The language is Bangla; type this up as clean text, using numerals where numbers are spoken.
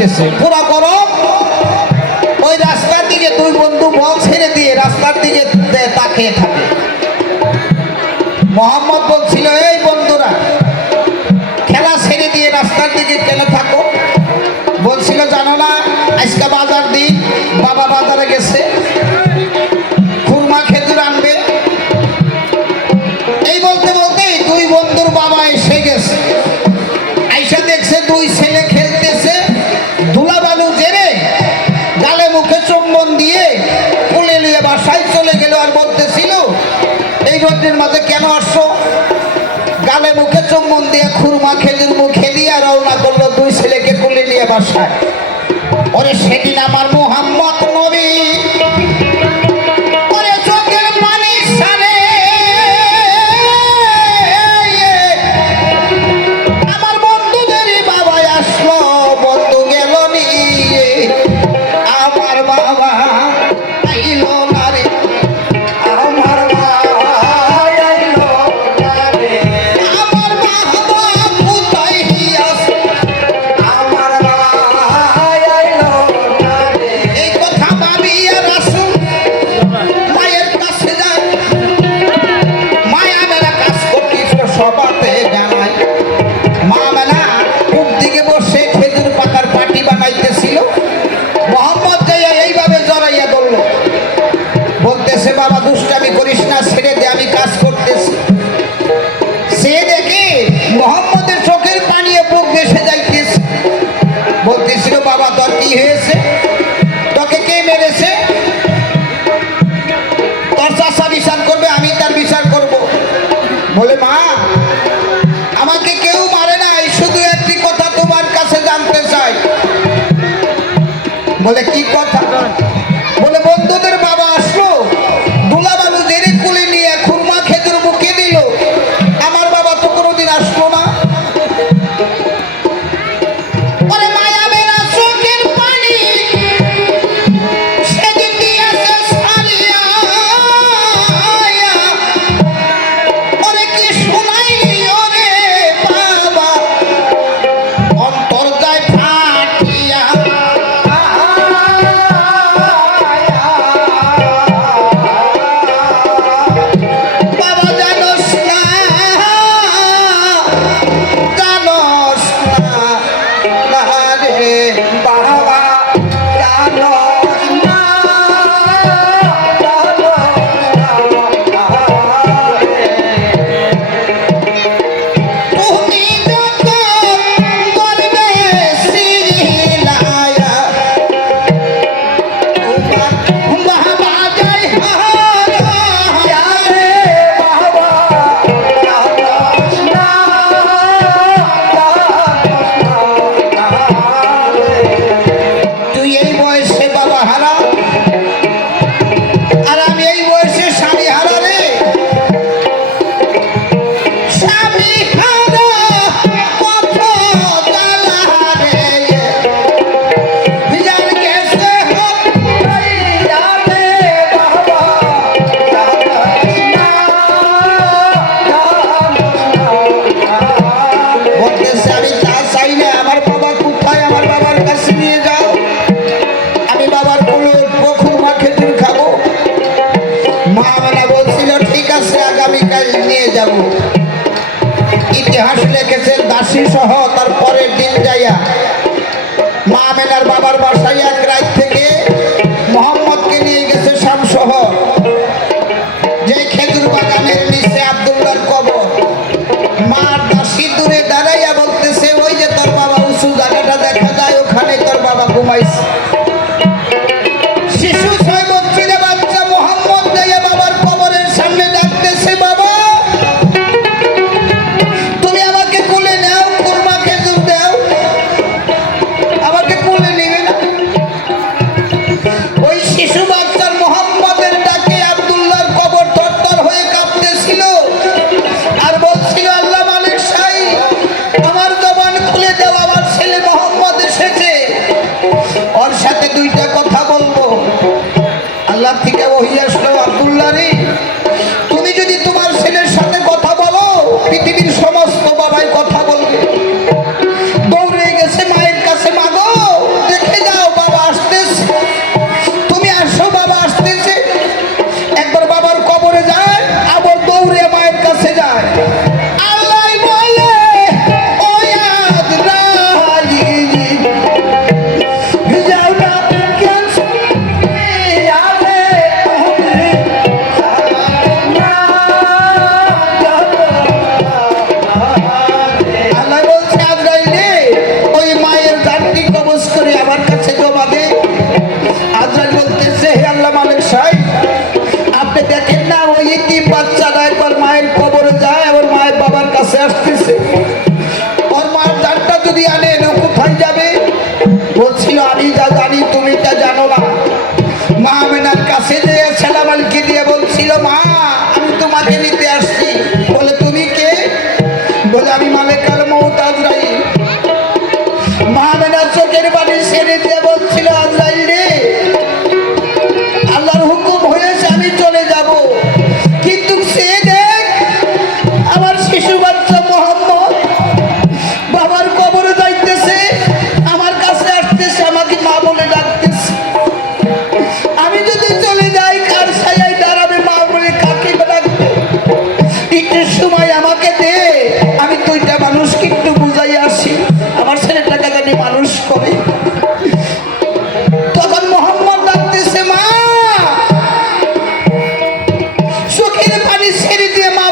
যাইতেছে পুরা গরম। ওই রাস্তার দিকে দুই বন্ধু বল ছেড়ে দিয়ে রাস্তার দিকে তাকিয়ে থাকে। মোহাম্মদ বলছিল, এই বন্ধুরা খেলা ছেড়ে দিয়ে রাস্তার দিকে কেন থাকো? বলছিল, জানো না আজকে বাজার দিন, বাবা বাজারে গেছে খুরমা খেজুর আনবে। এই বলতে বলতেই দুই বন্ধুর বাবা এসে গেছে। আইসা দেখছে দুই ছেলে খেলতেছে, ধুলাবালু জেরে গালে মুখে চুম্বন দিয়ে কোলে নিয়ে বাসায় চলে গেল। আর বলতেছিল, এই রোদ্রের মাঝে কেন আসছো? গালে মুখে চুম্বন দিয়ে খুরমা খেজুর মুখে দিয়ে রওনা করলো দুই ছেলেকে কোলে নিয়ে বাসায়। ওরে সেদিন আমার মোহাম্মদ নবী ওরে চোখের পানি সারে আমার বন্ধুদেরই বাবা আসলো, বন্ধু গেল নিয়ে আমার বাবা আইলো না রে, আমার বাবা আইলো না রে, আমার বাবা কোথায় আছে, আমার বাবা আইলো না রে। এই কথা ভাবিয়া রাসূল মায়ের কাছে যায়। মায়া মেলা কাজ করতেছিল সবাতে জানায়। মা মেলা পূব দিকে বসে খেজুর পাতার পাটি বানাইতেছিল। মোহাম্মদ যাইয়া এইভাবে জড়াইয়া ধরল, বলতেছে, বাবা দুষ্টামি করিস না, ছেড়ে দে, আমি কাজ করতেছি। সে দেখে মোহাম্মদের চোখের পানি বুক ভেসে যাইতেছে। বলতেছিল, বাবা তোর কি হয়েছে? তোকে কে মেরেছে? তোর চাচা বিচার করবে, আমি তার বিচার করব। বলে, মা আমাকে কেউ মারে নাই, শুধু একটি কথা তোমার কাছে জানতে চাই। বলে, কি কথা? বলে, বন্ধুদের বাবা আসলো, ধুলাবালু জেরে কুলে নিয়ে খুরমা খেজুর মুখে দিল, আমার বাবা তো কোনোদিন আসলো না। ওরে মায়া মেরা চোখের পানি সেদিন দিয়েছে ছাড়িয়া, ওরে কি শোনাইলি ওরে বাবা, অন্তর যায় ফাটিয়া। বাবা জানোস না, জানোস না, না রে বাবা জানোস না, তুমি যখন বলবে সিলায়া তোমার বাবা যায় হারা রে বাবা জানোস না, তুই এই বয়সে বাবা হারা আর আমি এই বয়সে স্বামী হারা রে। স্বামী হারা কত জ্বালা রে, ভিজান গেছে হইয়া রে বাবা জানোস না, বলতেছে, আমি তা চাই না, আমার বাবা কোথায়, আমার বাবার কাছে নিয়ে যাও, আমি বাবার কোলে উঠবো, খুরমা খেজুর খাবো। মা মেলা বলছিল, ঠিক আছে আগামীকাল নিয়ে যাব। ইতিহাস লিখেছে দাসী সহ তার পরের দিন যাইয়া মা মেলার বাবার বাসায় এক রাত থেকে মোহাম্মদকে নিয়ে গেছে শামশহর, যে খেজুর বাগানের নিচে আব্দুল্লাহর কবর। মার দাসী দূরে দাঁড়াইয়া বলতেছে, ওই যে তোর বাবা উঁচু জায়গাটা দেখা যায়, ওখানে তোর বাবা ঘুমাইছে। শিশু 6 বছরের বাচ্চা মোহাম্মদ যাইয়া বাবার কবরের সামনে ডাকতেছে, বাবা তুমি আমাকে কোলে নাও, খুরমা খেজুর দাও, আমাকে কোলে নিবে না। ওই শিশু বাচ্চার মোহাম্মদের ডাকে আব্দুল্লাহর কবর থরথর হয়ে কাঁপতেছিল। বলছিল মা আমি তোমাকে নিতে আসছি। বলে তুমি কে? বলে আমি মালেকাল মউত আজরাইল। মা মেনার চোখের পানি ছেড়ে দিয়ে বলছিল আজরাইল রে, আল্লাহর হুকুম হয়েছে আমি চলে যাব, কিন্তু সে দেখ আমার শিশু বাচ্চা মোহাম্মদ বাবার কবরে যাইতেছে, আমার কাছে আসতেছে, আমাকে মা বলে ডাকতেছে। আমি যদি চলে যাই কার ছায়ায় দাঁড়াবে মা বলে, কাকে ডাকবে? একটু সময় আমাকে দে, আমি দুইটা মানুষকে একটু বুঝাই আসি, আমার ছেলেটাকে জানি মানুষ করে। তখন মোহাম্মদ ডাকতেছে মা, চোখের পানি ছেড়ে দিয়ে মা